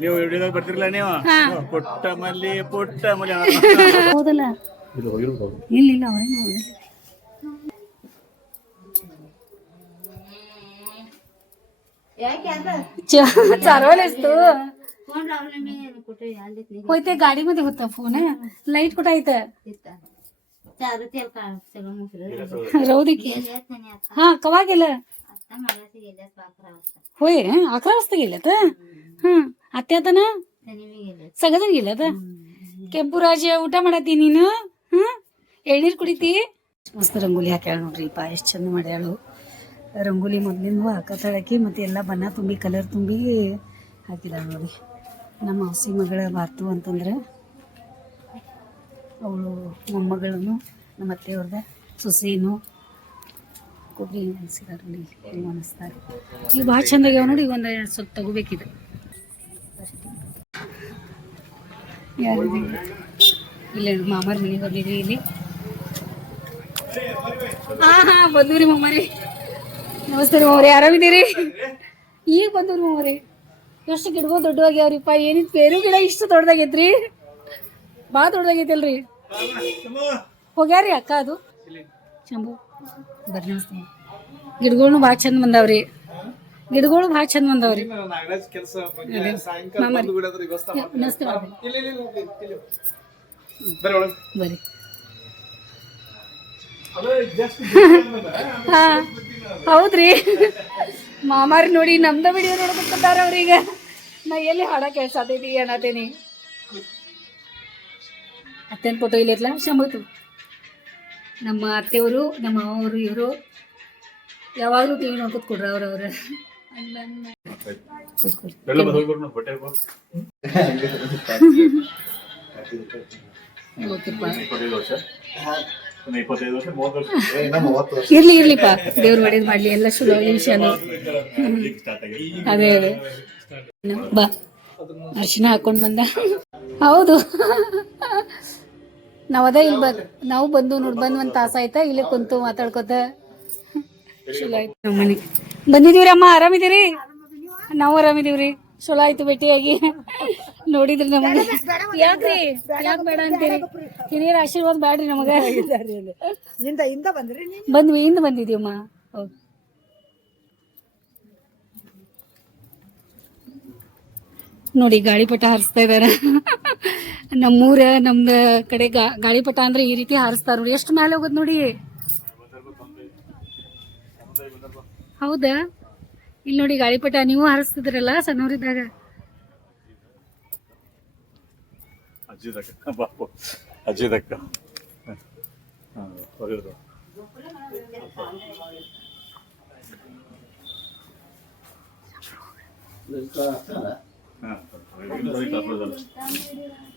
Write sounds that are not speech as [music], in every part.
ನೀವು ವಿಡಿಯೋದಾಗ ಬರ್ತಿರಲ್ಲ ನೀವು ಹಾ. ಪುಟ್ಟ ಮಲ್ಲಿ ಪುಟ್ಟ ಮಲ್ಲಿ ಹೌದಲ್ಲ ಇದು ಹೋಗಿರ್ಬೋದು ಇಲ್ಲ ಇಲ್ಲ ಅವ್ರೇನು ಹೋಗಿಲ್ಲ चालवलेस तू फोन लावले मी कुठे आलेच नाही होय ते गाडीमध्ये होता फोन लाईट कुठं इथं तिथं. चारू तेल का सगळं मुसलं राहू दे की गेल्यात त्याने आता हा कवा गेलं आता मला ते गेल्यात अकरा वाजता होय हं, अकरा वाजता गेल्यात हा आत्या आता ना त्याने मी गेले सगळेजण गेल्यात ಕೆಂಪುರಾಜ ಊಟ ಮಾಡತ್ತಿ ನೀನು ಹಾ ಎಳ್ನೀರ್ ಕುಡಿತಿ ಮಸ್ತ್ ರಂಗೋಲಿ ಹಾಕ್ಯಾಳ ನೋಡ್ರಿ ಪಾ ಎಷ್ಟು ಚಂದ ಮಾಡ್ಯಾಳು ರಂಗೋಲಿ ಮೊದ್ಲಿಂದ ಹಾಕತ್ತಾಳಕಿ ಮತ್ತೆ ಎಲ್ಲ ಬಣ್ಣ ತುಂಬಿ ಕಲರ್ ತುಂಬಿ ಹಾಕಿದಾಳ ನೋಡಿ ನಮ್ಮ ಹಸಿ ಮಗಳ ಬಾತು ಅಂತಂದ್ರೆ ಅವಳು ಮೊಮ್ಮಗಳನ್ನು ನಮ್ಮ ಅತ್ತೆಯವ್ರದ ಸೊಸೆನು ಕೊಬ್ಬರಿ ಅನಿಸಿದಾರೆ ನೋಡಿ ಹೆಂಗೆ ಅನಿಸ್ತಾರೆ. ಇವು ಭಾಳ ನೋಡಿ ಒಂದು ಸ್ವಲ್ಪ ತಗೋಬೇಕಿದೆ. ಇಲ್ಲ ಮಾಮರ ಮನೆಗೆ ಬಂದಿದ್ವಿ ಇಲ್ಲಿ. ಹಾ ಹಾ ಬಂದೂರಿ ಮಾಮರಿ. ನಮಸ್ತೆ ರೀ ಮಾಮರಿ ಆರಾಮಿದ್ದೀರಿ? ಈಗ ಬಂದೂರಿ ಮಾಮರಿ. ಎಷ್ಟು ಗಿಡಗಳು ದೊಡ್ಡವಾಗ್ಯಾವ್ರಿಪ್ಪ ಏನಿದ್ ಪೇರು ಗಿಡ ಇಷ್ಟು ದೊಡ್ಡದಾಗೈತ್ರಿ? ಭಾಳ ದೊಡ್ಡದಾಗೈತಲ್ರಿ. ಹೋಗ್ಯಾರಿ ಅಕ್ಕ ಅದು? ಶಂಭು. ಗಿಡಗಳ್ನು ಭಾಳ ಚಂದ ಬಂದಾವ್ರಿ. ಗಿಡಗಳು ಭಾಳ ಚಂದ ಬಂದಾವ್ರಿ. ಬರ್ರಿ. [laughs] ಹೌದ್ರಿ. ಮಾಮಾರಿ ನೋಡಿ ನಮ್ದ ವಿಡಿಯೋ ನೋಡ್ಕೊಂತಾರ ಅವ್ರೀಗ. ನಾ ಎಲ್ಲಿ ಹಾಡ ಕೇಳ್ಸಾತೈತಿ ಏನಾತೇನಿ. ಅತ್ತೇನ್ ಫೋಟೋ ಇಲ್ಲಿರ್ಲ ಶಂಭತು ನಮ್ಮ ಅತ್ತೆಯವರು ನಮ್ಮ ಅವರು ಇವರು ಯಾವಾಗಲೂ ಟಿವಿ ನೋಡ್ಕೊತ ಕೊಡ್ರ ಅವ್ರವ್ರ. ಇರ್ಲಿ ಇರ್ಲಿಪ್ಪ. ದೇವ್ರ ಒಳ್ಳೇದ್ ಮಾಡ್ಲಿ ಎಲ್ಲ ಚಲೋ ವಿಷಯನು ಅದೇ ಅದೇ. ಬಾ. ಅರ್ಶಿನ ಹಾಕೊಂಡ್ ಬಂದ. ಹೌದು. ನಾವ್ ಅದ ಇಲ್ಲಿ ಬಂದ್ ನಾವು ಬಂದು ನೋಡಿ ಬಂದ್ ಒಂದ್ ತಾಸ ಆಯ್ತಾ? ಇಲ್ಲೇ ಕುಂತು ಮಾತಾಡ್ಕೋತ? ಚಲೋ ಆಯ್ತು. ಮನೆಗೆ ಅಮ್ಮ ಆರಾಮಿದ್ದೀರಿ ನಾವು ಆರಾಮಿದೀವ್ರಿ. ಚಲೋ ಆಯ್ತು ಭೇಟಿಯಾಗಿ. ನೋಡಿದ್ರಿ ನಮಗೆ. ಯಾಕ್ರಿ? ಯಾಕೆ ಬೇಡ ಅಂತೀರಿ? ಹಿರಿಯರ ಆಶೀರ್ವಾದ ಬೇಡ್ರಿ ನಮಗ. ಬಂದ್ವಿ ಇಂದ ಬಂದಿದೀವಮ್ಮ. ನೋಡಿ ನೋಡಿ ಗಾಳಿಪಟ ಹಾರಿಸ್ತಾ ಇದಾರ. ನಮ್ಮೂರ, ನಮ್ದ ಕಡೆ ಗಾಳಿಪಟ ಅಂದ್ರೆ ಈ ರೀತಿ ಹಾರಿಸ್ತಾರ ನೋಡಿ. ಎಷ್ಟು ಮೇಲೆ ಹೋಗೋದ್ ನೋಡಿ? ಹೌದಾ? ಇಲ್ಲಿ ನೋಡಿ ಗಾಳಿಪಟ, ನೀವು ಹಾರಿಸ್ತಿದ್ರಲ್ಲ ಸಣ್ಣವರಿದ್ದಾಗ. ಅಜ್ಜಿದಕ್ಕ ಅಜ್ಜಿದಕ್ಕ. ಹಾಂ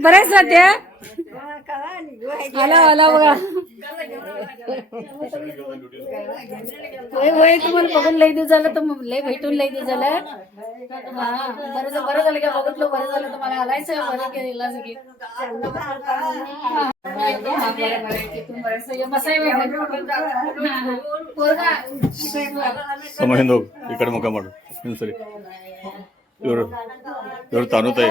बरेच जात्या आला आला बघा होय होय तुम्हाला बघून लई दिवस झालं तर मग लई भेटून लई दिवस झालं हा बरं झालं बरं झालं का बघितलं बरं झालं तुम्हाला आलायचं बरं केलं सगळी हा, बरं, बरं, तिथून बरंचसं ये, बसाय बरं. हा, पोरगा, ಸಮಯ ಹೋಗು ಈ ಕಡೆ ಮುಖ ಮಾಡು ಇನ್ನು ಸರಿ ಇವರು ಇವರು ತಾನುತಾಯಿ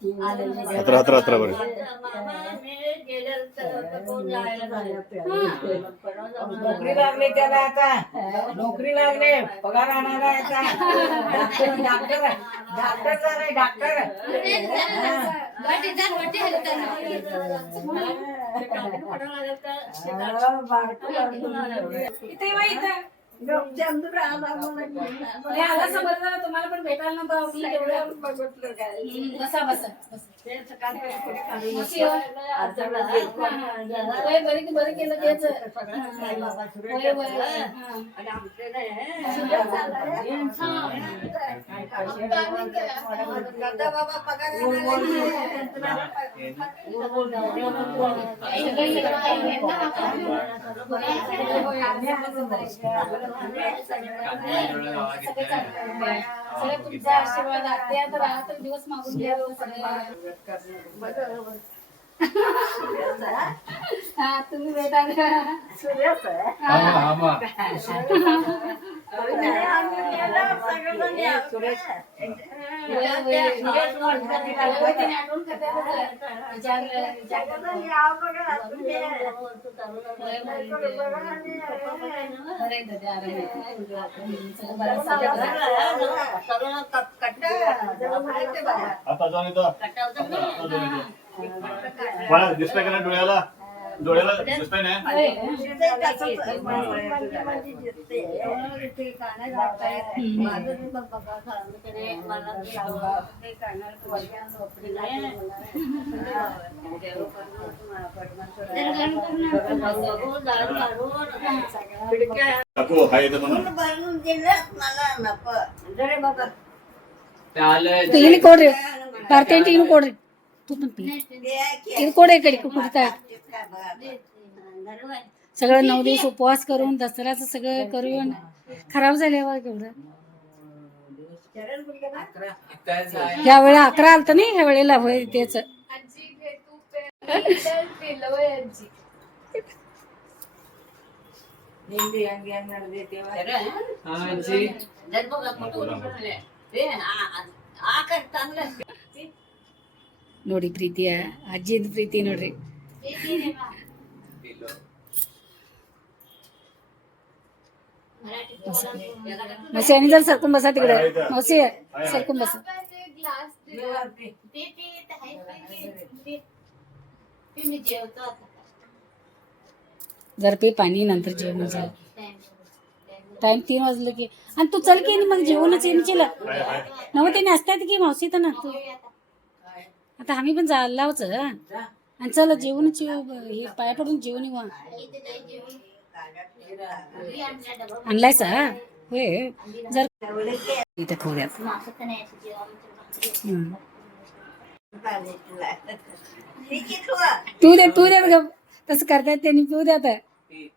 हतरा हतरा हतरा बरे. नोकरी लागली त्याला आता. नोकरी लागले पगार आणायला याचा डॉक्टर डॉक्टरचा नाही डॉक्टर. इथे माहीत आला नाही आला तुम्हाला पण भेटायला नव्हतं बघितलं बसा बसा बरी बरं केलं तेच बाबा पगार सगळे तुमचा आशीर्वाद आहे. आता रात्र दिवस मागून घ्या सगळे हा तुम्ही भेटा येतो आता जाऊन येतो दिसतंय का नाही डोळ्याला? डोळ्याला दिसतंय ना काकू हाय येतं म्हणून भरून दिलं मला नको जरे बाबा ತೆಗಿಲಿ ಕೊಡ್ರಿ ಬರ್ತೇನೆ ಟೀನು ಕೊಡ್ರಿ तू पण पी ಇದು ಕೊಡ ಈ ಕಡೆ कुठं सगळं नऊ दिवस उपवास करून दसऱ्याचं सगळं करून खराब झाले बघ एवढं ह्या वेळा अकरा आलत नाही ह्या वेळेला होय तेच ಹಿಂದಿ ಹಂಗೆ ಹಂಗೆ ನಡೆದೈತಿ आजी ನೋಡಿ ಪ್ರೀತಿಯ ಅಜ್ಜಿದ ಪ್ರೀತಿ ನೋಡ್ರಿ मसी आणि जर सरकून बसा तिकडे. मशी सरकून बसा. जर पे पाणी नंतर जेवण झालं. टाइम तीन वाजलं की. आणि तू चल की मग जेवणच येईन केलं. नव्हते असतात की मावशी तर ना? तू आता आम्ही पण जायलाच आणि चला जेवणच हे पाया पडून जेवण येऊ. आणलायसा होय जर इथं थोड्यात तू पिऊ दे पिऊ दे ग तसं करतायत त्यांनी पिऊ द्या आता.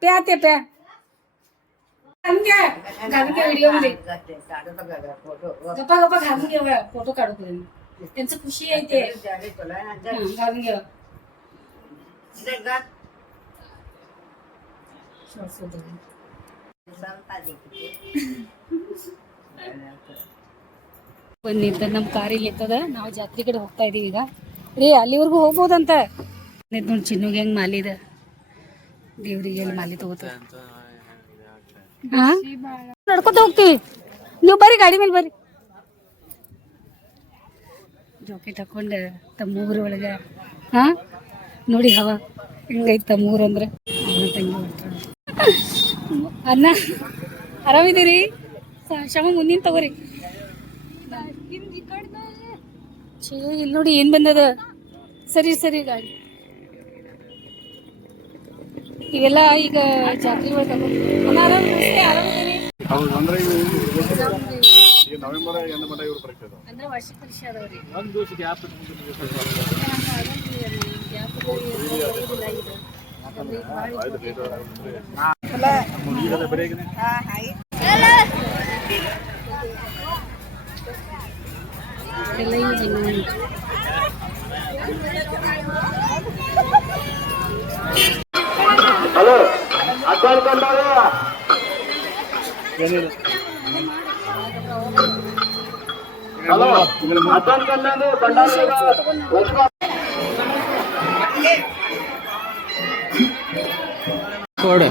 प्या ते प्या. घालून घ्या. व्हिडिओमध्ये. गप्पा गप्पा घालून घ्या फोटो काढू त्यांचं खुशी आहे ते. घालून घ्या. ಬಂದಿದ್ದ ನಮ್ಮ ಕಾರ್ ಇಲ್ಲಿತ್ತದ ನಾವು ಜಾತ್ರೆ ಕಡೆ ಹೋಗ್ತಾ ಇದೀವಿ ಈಗ. ರೀ, ಅಲ್ಲಿವರೆಗೂ ಹೋಗ್ಬೋದಂತ? ನೋಡಿ ಚಿನ್ನುಗೆ ಹೆಂಗ್ ಮಾಲಿದ ದೇವ್ರಿಗೆ ಎಲ್ಲಿ ಮಾಲಿ ತಗೋತ ನಡ್ಕೊತ ಹೋಗ್ತೀವಿ. ನೀವು ಬರ್ರಿ, ಗಾಡಿ ಮೇಲೆ ಬರ್ರಿ. ಜಾಕೆಟ್ ಹಾಕೊಂಡು ತಮ್ಮ ಊರ ಒಳಗ ಹಾ? ನೋಡಿ ಹವ ಹೆಂಗೈತ ಮೂರು ಅಂದ್ರೆ. ಅನ್ನ ಆರಾಮಿದ್ದೀರಿ? ಶಮ ಮುಂದಿನ ತಗೋರಿ. ಛೇ ಇಲ್ಲಿ ನೋಡಿ ಏನ್ ಬಂದದ? ಸರಿ ಸರಿ ಗಾಡಿ. ಇವೆಲ್ಲ ಈಗ ಜಾತ್ರೆ ಅಂದ್ರೆ ವರ್ಷ ಪರೀಕ್ಷೆ ಅದಾವ್ರಿ. Halo, asal kandang Halo, kandang ಕೊಡು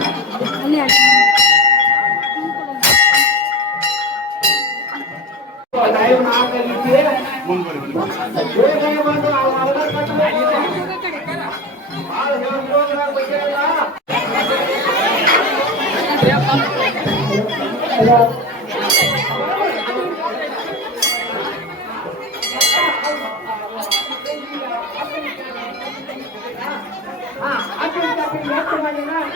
ಅಲ್ಲಿ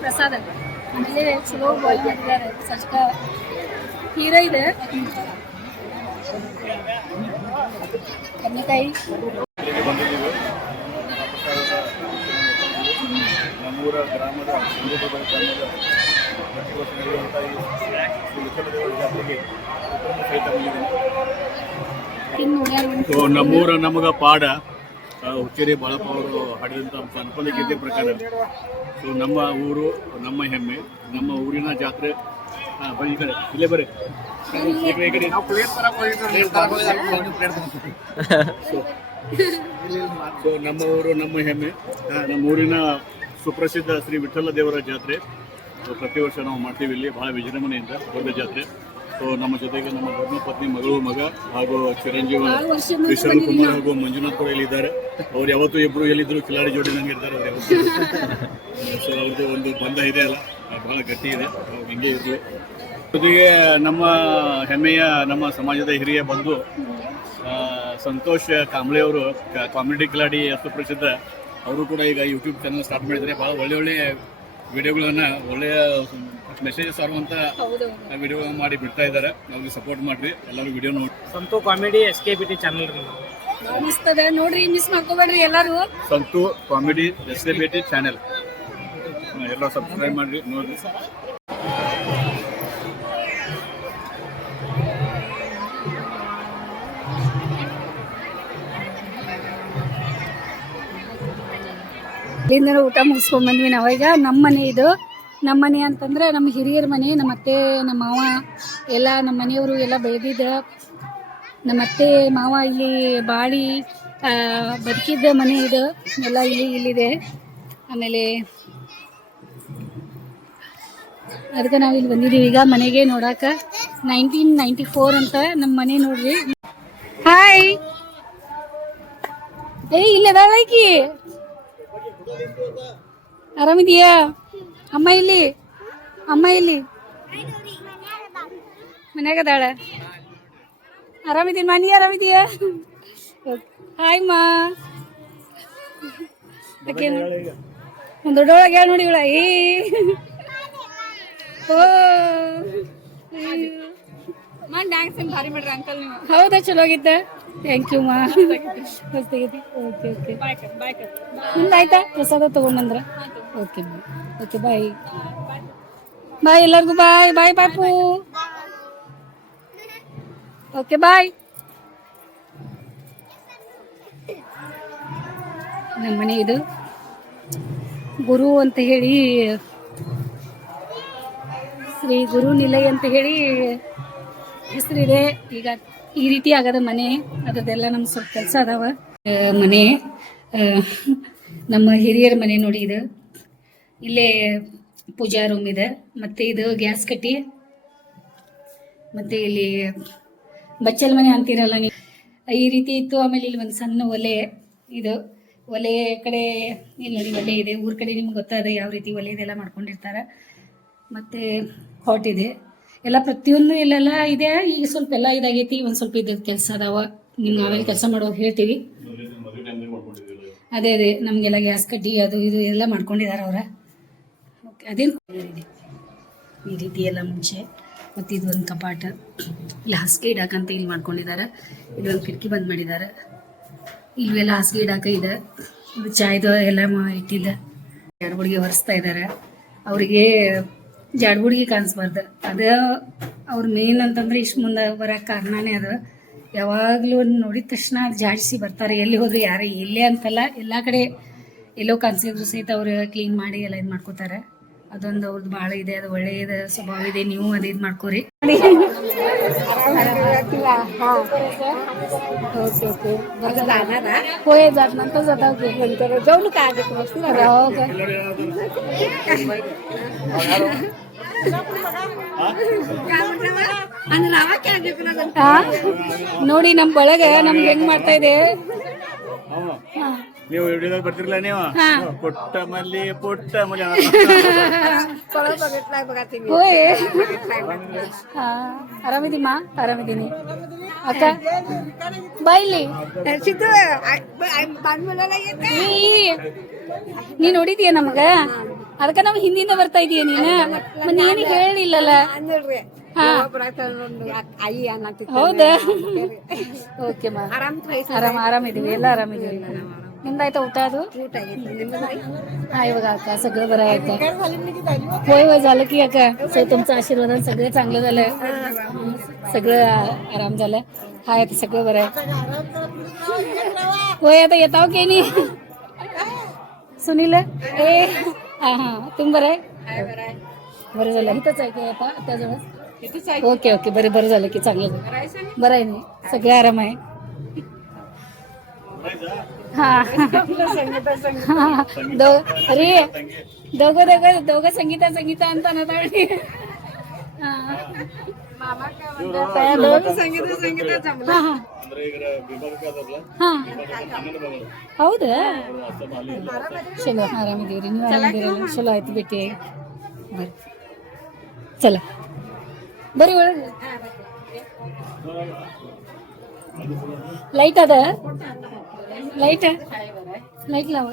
ಪ್ರಸಾದ. ಆಮೇಲೆ ಚಲೋ ಬಾಯ್ ಮಾಡಿದ್ದಾರೆ ಸಜ್ಕ ಹೀರ ಇದೆ. ಬದನೆಕಾಯಿ. ನಮ್ಮೂರ ಗ್ರಾಮದ ಸಿಂಧುದುರ್ಗ ಗ್ರಾಮದ ಪ್ರತಿ ವರ್ಷ ಈ ವಿಠಲದೇವರ ಜಾತ್ರೆಗೆ ಸಹಿತ ಬಂದಿದ್ದೀನಿ ಸೊ ನಮ್ಮೂರ ನಮಗ ಪಾಡ. ಹುಚ್ಚೇರಿ ಬಾಳಪ್ಪ ಅವರು ಹಾಡಿದಂಥ ಜನಪದ ಗೀತೆ ಪ್ರಕಾರ ಸೊ ನಮ್ಮ ಊರು ನಮ್ಮ ಹೆಮ್ಮೆ ನಮ್ಮ ಊರಿನ ಜಾತ್ರೆ ಹಾಂ ಬನ್ನಿ ಈ ಕಡೆ ಇಲ್ಲೇ ಬರ್ರಿ. ಈ ಕಡೆ, ಸೊ ನಮ್ಮ ಊರು ನಮ್ಮ ಹೆಮ್ಮೆ ನಮ್ಮ ಊರಿನ ಸುಪ್ರಸಿದ್ಧ ಶ್ರೀ ವಿಠಲ ದೇವರ ಜಾತ್ರೆ. ಪ್ರತಿ ವರ್ಷ ನಾವು ಮಾಡ್ತೀವಿ ಇಲ್ಲಿ ಭಾಳ ವಿಜೃಂಭಣೆಯಿಂದ ದೊಡ್ಡ ಜಾತ್ರೆ. ಸೊ ನಮ್ಮ ಜೊತೆಗೆ ನಮ್ಮ ಧರ್ಮಪತ್ನಿ ಮಗಳು ಮಗ ಹಾಗೂ ಚಿರಂಜೀವಿ ವಿಶ್ವನ್ ಕುಮಾರ್ ಹಾಗೂ ಮಂಜುನಾಥ್ ಕೂಡ ಇಲ್ಲಿದ್ದಾರೆ. ಅವ್ರು ಯಾವತ್ತೂ ಇಬ್ಬರು ಎಲ್ಲಿದ್ರು ಕಿಲಾಡಿ ಜೋಡಿ ನಂಗೆ ಇರ್ತಾರೆ ಅವ್ರು ಯಾವತ್ತೂ. [laughs] ಸೊ ಅವ್ರದ್ದು ಒಂದು ಬಂಧ ಇದೆ ಅಲ್ಲ ಭಾಳ ಗಟ್ಟಿ ಇದೆ. ಅವ್ರು ಹಿಂಗೆ ಇರಲಿ. ಜೊತೆಗೆ ನಮ್ಮ ಹೆಮ್ಮೆಯ ನಮ್ಮ ಸಮಾಜದ ಹಿರಿಯ ಬಂಧು ಸಂತೋಷ್ ಕಾಂಬ್ಳೆ ಅವರು ಕಾಮಿಡಿ ಕಿಲಾಡಿ ಪ್ರಸಿದ್ಧ. ಅವರು ಕೂಡ ಈಗ ಯೂಟ್ಯೂಬ್ ಚಾನಲ್ ಸ್ಟಾರ್ಟ್ ಮಾಡಿದರೆ ಭಾಳ ಒಳ್ಳೆ ಒಳ್ಳೆ ವಿಡಿಯೋಗಳನ್ನು ಒಳ್ಳೆಯ ಮೆಸೇಜಸ್ ಆಗುವಂತ ವಿಡಿಯೋ ಮಾಡಿ ಬಿಡ್ತಾ ಇದ್ದಾರೆ. ಅವ್ರಿಗೆ ಸಪೋರ್ಟ್ ಮಾಡ್ರಿ. ಎಲ್ಲರೂ ವಿಡಿಯೋ ನೋಡಿ. Santu comedy S K B T channel ಅದ. ನೋಡ್ರಿ ಮಿಸ್ ಮಾಡ್ಕೋಬೇಡ್ರಿ ಎಲ್ಲಾರು. Santu comedy S K B T channel ಎಲ್ಲ ಸಬ್ಸ್ಕ್ರೈಬ್ ಮಾಡ್ರಿ ನೋಡ್ರಿ. ಇಲ್ಲಿಂದ ಊಟ ಮುಗಿಸ್ಕೊಂಡ್ ಬಂದ್ವಿ ನಾವೀಗ ನಮ್ಮ ಮನೆ ಇದು. ನಮ್ಮ ಮನೆ ಅಂತಂದ್ರೆ ನಮ್ಮ ಹಿರಿಯರ ಮನೆ, ನಮ್ಮ ಅತ್ತೆ, ನಮ್ಮ ಮಾವ, ಎಲ್ಲ ನಮ್ಮ ಮನೆಯವರು ಎಲ್ಲ ಬೆಳೆದಿದ್ದ. ನಮ್ಮ ಅತ್ತೆ, ಮಾವ ಇಲ್ಲಿ ಬಾಳಿ ಬದುಕಿದ್ದ ಮನೆ ಇದು. ಎಲ್ಲ ಇಲ್ಲಿ, ಇಲ್ಲಿದೆ. ಆಮೇಲೆ ಅದಕ್ಕೆ ನಾವು ಇಲ್ಲಿ ಬಂದಿದ್ದೀವಿ ಈಗ ಮನೆಗೆ ನೋಡಾಕ ನೈನ್ಟೀನ್ ನೈಂಟಿ ಫೋರ್ ಅಂತ ನಮ್ಮ ಮನೆ ನೋಡ್ರಿ. ಹಾಯ್ ಏ ಇಲ್ಲದ ಈಕಿ ಆರಾಮಿದೀಯಾ? ಅಮ್ಮ ಇಲ್ಲಿ ಅಮ್ಮ ಇಲ್ಲಿ ಮನ್ಯಾಗ ಅದಾಳ? ಆರಾಮಿದ್ದೀನಿ ಮನಿ ಆರಾಮಿದೀಯಾ? ಹಾಯ್ ಮಾ. ಒಂದು ದೊಡ್ಡೊಳಗೆ ಹೇಳಿ ನೋಡಿ ಇವಳ. ಏ. ಓ. ಡ್ಯಾನ್ಸ್ ಭಾರಿ ಮಾಡ್ರಿ ಅಂಕಲ್ ನೀವು. ಹೌದಾ ಚಲೋ ಆಗಿತ್ತ ಥ್ಯಾಂಕ್ ಯು ಮಾ ಮಸ್ತಾಗೈತಿ ಓಕೆ ಓಕೆ ನಿಮ್ದು ಆಯ್ತಾ? ಪ್ರಸಾದ ತಗೊಂಡ್ಬಂದ್ರ ಓಕೆ ಓಕೆ ಬಾಯ್ ಬಾಯ್ ಎಲ್ಲರಿಗೂ ಬಾಯ್ ಬಾಯ್ ಬಾಪು ಓಕೆ ಬಾಯ್ ನಮ್ಮ ಮನೆ ಇದು ಗುರು ಅಂತ ಹೇಳಿ ಶ್ರೀ ಗುರು ನಿಲಯ ಅಂತ ಹೇಳಿ ಹೆಸರಿದೆ. ಈಗ ಈ ರೀತಿ ಆಗದ ಮನೆ, ಅದೆಲ್ಲ ನಮ್ಗೆ ಸ್ವಲ್ಪ ಕೆಲಸ ಅದಾವ. ಮನೆ ನಮ್ಮ ಹಿರಿಯರ ಮನೆ ನೋಡಿ ಇದು. ಇಲ್ಲೇ ಪೂಜಾ ರೂಮ್ ಇದೆ. ಮತ್ತು ಇದು ಗ್ಯಾಸ್ ಕಟ್ಟಿ. ಮತ್ತು ಇಲ್ಲಿ ಬಚ್ಚಲ್ ಮನೆ ಅಂತೀರಲ್ಲ ನೀವು. ಈ ರೀತಿ ಇತ್ತು. ಆಮೇಲೆ ಇಲ್ಲಿ ಒಂದು ಸಣ್ಣ ಒಲೆ ಇದು. ಒಲೆ ಕಡೆ, ಇಲ್ಲಿ ನೋಡಿ ಒಲೆ ಇದೆ. ಊರ ಕಡೆ ನಿಮ್ಗೆ ಗೊತ್ತಾದ ಯಾವ ರೀತಿ ಒಲೆ ಇದೆಲ್ಲ ಮಾಡ್ಕೊಂಡಿರ್ತಾರೆ. ಮತ್ತು ಹಾಟ್ ಇದೆ. ಎಲ್ಲ ಪ್ರತಿಯೊಂದು ಇಲ್ಲೆಲ್ಲ ಇದೆ. ಈಗ ಸ್ವಲ್ಪ ಎಲ್ಲ ಇದಾಗೈತಿ, ಒಂದು ಸ್ವಲ್ಪ ಇದ್ ಕೆಲಸ ಅದಾವ. ನಿಮ್ಗೆ ಆಮೇಲೆ ಕೆಲಸ ಮಾಡುವಾಗ ಹೇಳ್ತೀವಿ. ಅದೇ ಅದೇ, ನಮಗೆಲ್ಲ ಗ್ಯಾಸ್ ಕಡ್ಡಿ ಅದು ಇದು ಎಲ್ಲ ಮಾಡ್ಕೊಂಡಿದ್ದಾರೆ ಅವ್ರ. ಓಕೆ ಅದೇನು ಈ ರೀತಿ ಎಲ್ಲ ಮುಂಚೆ. ಮತ್ತೆ ಇದು ಒಂದು ಕಪಾಟ. ಇಲ್ಲಿ, ಹಾಸಿಗೆ ಇಡಾಕಂತ ಇಲ್ಲಿ ಮಾಡ್ಕೊಂಡಿದ್ದಾರೆ ಇಲ್ಲೊಂದು ಕಿಟಕಿ ಬಂದ್ ಮಾಡಿದ್ದಾರೆ ಇಲ್ಲೆಲ್ಲ ಹಾಸಿಗೆ ಇಡಾಕ ಇದೆ. ಇದು ಚಾಯ್ದು ಎಲ್ಲ ಇಟ್ಟಿದ್ದ. ಎರಡು ಹುಡುಗಿ ಒರೆಸ್ತಾ ಇದ್ದಾರೆ ಅವರಿಗೆ ಜಾಡ್ ಹುಡುಗಿ ಕಾಣಿಸ್ಬಾರ್ದು. ಅದು ಅವ್ರ ಮೇನ್ ಅಂತಂದ್ರೆ ಇಷ್ಟು ಮುಂದೆ ಬರೋಕ್ಕೆ ಕಾರಣನೇ ಅದು. ಯಾವಾಗಲೂ ನೋಡಿದ ತಕ್ಷಣ ಜಾಡಿಸಿ ಬರ್ತಾರೆ. ಎಲ್ಲಿ ಹೋದ್ರೆ ಯಾರೇ ಎಲ್ಲೇ ಅಂತಲ್ಲ ಎಲ್ಲ ಕಡೆ ಎಲ್ಲೋ ಕಾಣಿಸಿದ್ರು ಸಹಿತ ಅವರು ಕ್ಲೀನ್ ಮಾಡಿ ಎಲ್ಲ ಇದು ಮಾಡ್ಕೋತಾರೆ. ಅದೊಂದು ಅವ್ರದ್ದು ಭಾಳ ಇದೆ ಅದು ಒಳ್ಳೆಯದ ಸ್ವಭಾವ ಇದೆ. ನೀವು ಅದು ಇದು ಮಾಡ್ಕೋರಿ. ಓಕೆ ನೋಡಿ ನಮ್ ಬಳಗ ನಮ್ಗೆ ಹೆಂಗ್ ಮಾಡ್ತಾ ಇದೆ? ನೀವು ಬರ್ತಿರ್ಲ ನೀವು? ಪುಟ್ಟ ಮಲ್ಲಿ ಪುಟ್ಟ ಮಲ್ಲಿ. ಆರಾಮಿದ್ದೀನಿ. ಅಕ್ಕ? ಬೈಲಿ ಸಿದ್ದು ನೀ ನೋಡಿದೀಯ ನಮ್ಗ? ಅದಕ್ಕ ನಾವ್ ಹಿಂದಿಂದ ಬರ್ತಾ ಇದೀಯ ನೀನು ಮತ್ ನೀನು ಹೇಳಿಲ್ಲಲ್ಲ ಹಾ ಹೌದಾ [laughs] ಓಕೆ ಮಾ ಆರಾಮ್ ಆರಾಮಿದೀವಿ ಎಲ್ಲ ಆರಾಮಿದೀವಿ ನಿಮ್ದಾಯ್ತಾ ಊಟ ಅದು हा हे बघा अक्का सगळं बरं आहे अक्का होय होय झालं की अक्का सो तुमचं आशीर्वादाने सगळं चांगलं झालं सगळं आ- आराम झालं हाय आता सगळं बरं आहे होय आता येताव की नाही सुनील ए तुम बरं आहे? बरं झालं. इथंच आहे की आता त्याजवळ ओके ओके. बरं बरं झालं की चांगलं बरं आहे नाही सगळे आराम आहे. दोघ अरे दोघं दोघं दोघं संगीता संगीता आणताना हा. ಹೌದಾ? ಚಲೋ ಆರಾಮಿದೀವ್ರಿ. ನೀವು ಆರಾಮಿದ್ದೀರಲ್ಲ ಚಲೋ ಆಯ್ತು. ಬಿಟ್ಟಿ. ಬರ್ರಿ. ಚಲೋ. ಬರ್ರಿ ಒಳಗೆ. ಲೈಟ್ ಅದ? ಲೈಟ್ ಲೈಟ್ ಲವ್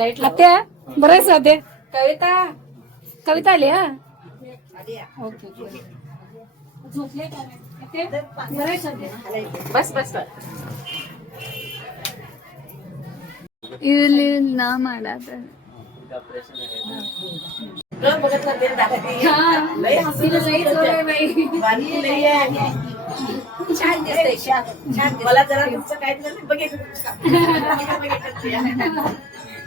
ಲೈಟ್ ಅತ್ತೆ ಬರ ಸಾಧ್ಯ? ಕವಿತಾ. ಕವಿತಾ ಅಲ್ಲಿಯಾ? ಓಕೆ ಓಕೆ बस बस ಇಲ್ಲಿ ನಾ ಮಾಡಾತ बघितलं ते दाखवते तिला लई जोर आहे बाई वाणी लई आहे. छान दिसतंय छान छान मला जरा तुमचं काय झालं बघितलं [laughs]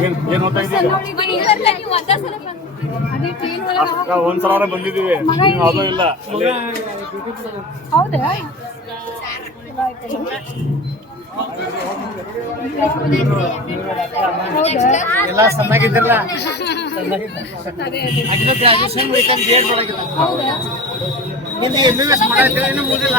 ಏನ್ ಏನ್ ಓದ್ತಾ ಒಳಗೆ ಅಕ್ಕ ಒಂದ್ಸಲ ಬಂದಿದ್ದೀವಿ. ನೀವು ಅದು ಇಲ್ಲ. ಹೌದಾ? ಎಲ್ಲ ಸಣ್ಣಾಗಿದ್ದಿರಲ್ಲ ಅದೇ ಅದೇ ಗ್ರಾಜುಯೇಷನ್ ಬೇಕಂತ ಬರಾಕಿಲ್ಲ ಹೌದಾ? ನಿಂದು ಎಂ ಎಸ್ ಮಾಡಾಕಿಲ್ಲ ಇನ್ನೂ ಮುಗಿದಿಲ್ಲ?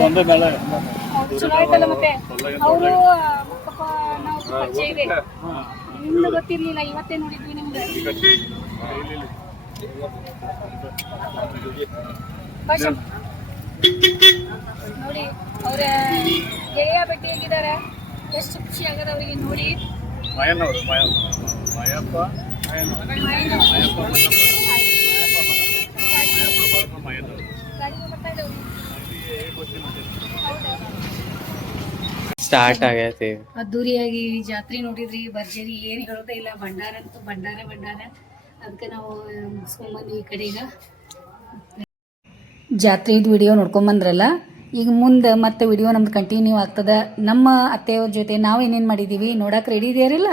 ಒಂದೇ ಮೇಳ ಹೌದು, ಚಲೋ ಆಯ್ತಲ್ಲ ಮತ್ತೆ? ಅವರು ಪಾಪ ನಾವು ಪರಿಚಯ ಇದೆ. ನಿಮ್ಗೆ ಗೊತ್ತಿರ್ಲಿಲ್ಲ ಇವತ್ತೇ ನೋಡಿದ್ವಿ ನಿಮ್ಗೆ ಭಾಷಣ. ನೋಡಿ ಅವ್ರ ಗೆಳೆಯ ಭೇಟಿಯಾಗಿದ್ದಾರೆ ಎಷ್ಟು ಖುಷಿ ಆಗದ ಅವರಿಗೆ ನೋಡಿ. ಮಯನವರು. ಮಯಪ್ಪ ಮಾಯಪ್ಪ ಬಾಳಪ್ಪ ಮಾಯಣ್ಣವರು ಗಾಡಿಗೆ ಬರ್ತಾ ಇದ್ದಾವೆ. ಹೌದಾ? ಸ್ಟಾರ್ಟ್ ಆಗೈತಿ. ಅದ್ದೂರಿಯಾಗಿ ಜಾತ್ರೆ ನೋಡಿದ್ರಿ ಭರ್ಜರಿ ಏನು ಹೇಳೋದೇ ಇಲ್ಲ. ಭಂಡಾರ ಅಂತೂ ಭಂಡಾರ ಭಂಡಾರ. ಅದಕ್ಕೆ ನಾವು ಮುಗಿಸ್ಕೊಂಬಂದ್ವಿ ಈ ಕಡೆ ಈಗ. ಜಾತ್ರೆದು ವಿಡಿಯೋ ನೋಡ್ಕೊಂಬಂದ್ರಲ್ಲ ಈಗ ಮುಂದೆ ಮತ್ತೆ ವಿಡಿಯೋ ನಮ್ದು ಕಂಟಿನ್ಯೂ ಆಗ್ತದ. ನಮ್ಮ ಅತ್ತೆಯವ್ರ ಜೊತೆ ನಾವು ಏನೇನು ಮಾಡಿದ್ದೀವಿ ನೋಡಕ್ಕೆ ರೆಡಿ ಇದೆಯಾರಿಲ್ಲ